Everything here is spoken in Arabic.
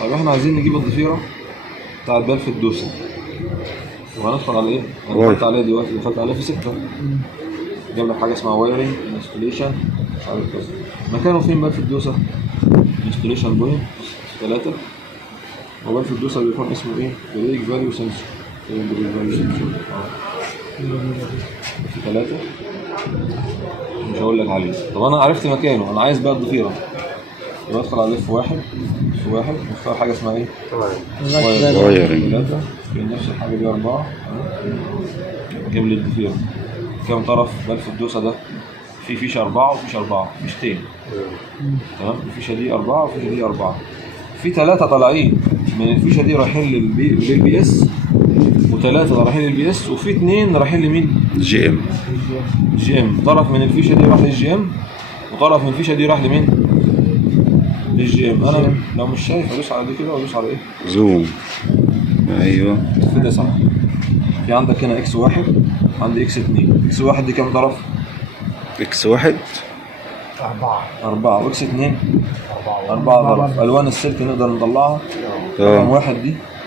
طيب احنا عايزين نجيب الضفيره بتاعت بلف الدوسه، وهندخل على ايه؟ هنحط عليها دلوقتي، دخلت عليها في 6. جاب لك حاجه اسمها وايرنج انستليشن مش عارف كذا. مكانه فين بلف الدوسه؟ انستليشن بوينت 3. وبلف الدوسه بيكون اسمه ايه؟ بريك فاليو سنسور. بريك فاليو سنسور في 3. مش هقول لك عليه. طب انا عرفت مكانه، انا عايز بقى الضفيره. يبقى ادخل على اف واحد، نختار حاجه اسمها ايه؟ وايرنج. 3. في نفس الحاجه دي 4. جيب لي الضفيره. كام طرف بلف الدوسه ده؟ في فيشه 4 وفيشه 4، فيشتين. تمام. الفيشه دي 4 والفيشه دي 4. في 3 طالعين من الفيشه دي رايحين للبي اس، و3 رايحين للبي اس، وفي 2 رايحين لمين؟ جي ام. جي ام. طرف من الفيشه دي راح للجي ام، وطرف من الفيشه دي راح لمين؟ للجي ام. انا لو مش شايف ادوس على دي كده وادوس على ايه؟ زوم. ايوه في 9. في عندك هنا اكس 1، عندي اكس 2. اكس 1 دي كام طرف؟ اكس 1 4. واكس 2 4 طرف. الوان السلك نقدر نطلعها. رقم 1 دي